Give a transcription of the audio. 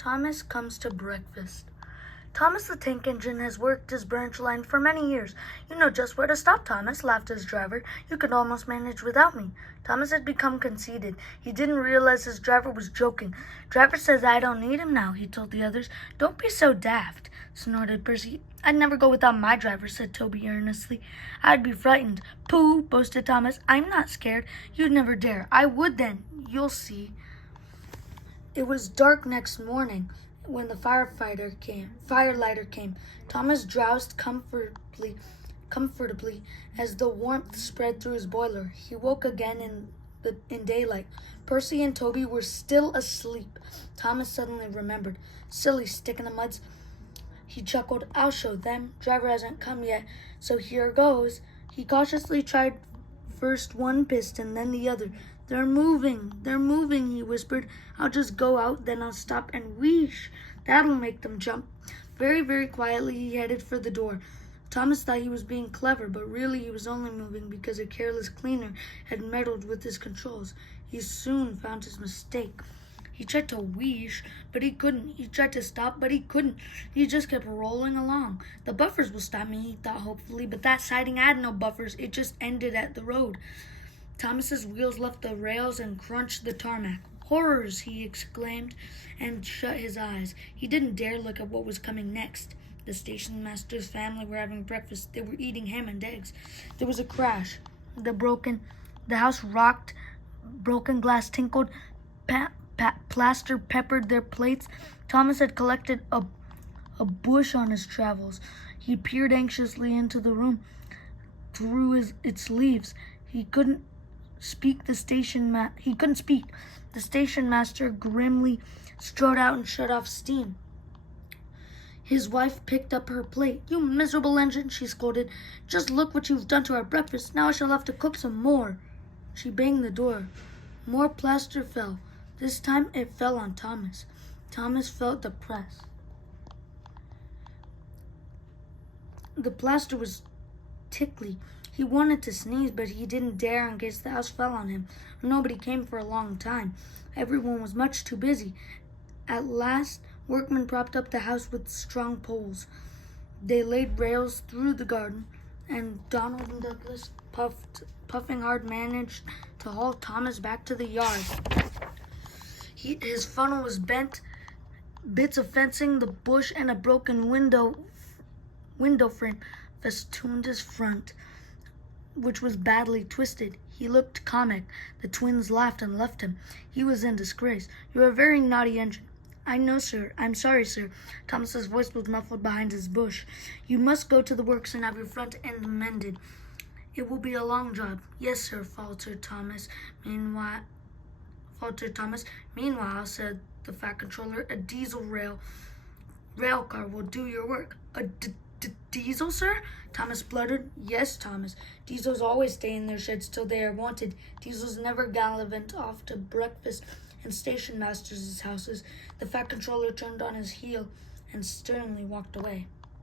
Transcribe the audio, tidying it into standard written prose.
Thomas comes to breakfast. Thomas the tank engine has worked his branch line for many years. You know just where to stop, Thomas, laughed his driver. You could almost manage without me. Thomas had become conceited. He didn't realize his driver was joking. Driver says I don't need him now, he told the others. Don't be so daft, snorted Percy. I'd never go without my driver, said Toby earnestly. I'd be frightened. Pooh, boasted Thomas. I'm not scared. You'd never dare. I would then. You'll see. It was dark next morning when the firelighter came. Thomas drowsed comfortably as the warmth spread through his boiler. He woke again in daylight. Percy and Toby were still asleep. Thomas suddenly remembered. Silly stick in the muds. He chuckled. I'll show them. Driver hasn't come yet, so here goes. He cautiously tried first one piston, then the other. They're moving, he whispered. I'll just go out, then I'll stop and whoosh. That'll make them jump. Very, very quietly he headed for the door. Thomas thought he was being clever, but really he was only moving because a careless cleaner had meddled with his controls. He soon found his mistake. He tried to whoosh, but he couldn't. He tried to stop, but he couldn't. He just kept rolling along. The buffers will stop me, he thought hopefully, but that siding had no buffers. It just ended at the road. Thomas's wheels left the rails and crunched the tarmac. Horrors, he exclaimed, and shut his eyes. He didn't dare look at what was coming next. The station master's family were having breakfast. They were eating ham and eggs. There was a crash. The house rocked. Broken glass tinkled. Plaster peppered their plates. Thomas had collected a bush on his travels. He peered anxiously into the room through its leaves. He couldn't speak. The station master grimly strode out and shut off steam. His wife picked up her plate. You miserable engine, she scolded. Just look what you've done to our breakfast. Now I shall have to cook some more. She banged the door. More plaster fell. This time it fell on Thomas. Thomas felt depressed. The plaster was tickly. He wanted to sneeze, but he didn't dare in case the house fell on him. Nobody came for a long time. Everyone was much too busy. At last, workmen propped up the house with strong poles. They laid rails through the garden, and Donald and Douglas, puffing hard, managed to haul Thomas back to the yard. His funnel was bent. Bits of fencing, the bush, and a broken window frame festooned his front, which was badly twisted. He looked comic. The twins laughed and left him. He was in disgrace. You're a very naughty engine. I know, sir. I'm sorry, sir. Thomas's voice was muffled behind his bush. You must go to the works and have your front end mended. It will be a long job. Yes, sir, faltered Thomas. Meanwhile, said the fat controller, a diesel rail car will do your work. A diesel, sir? Thomas spluttered. Yes, Thomas. Diesels always stay in their sheds till they are wanted. Diesels never gallivant off to breakfast in station masters' houses. The fat controller turned on his heel and sternly walked away.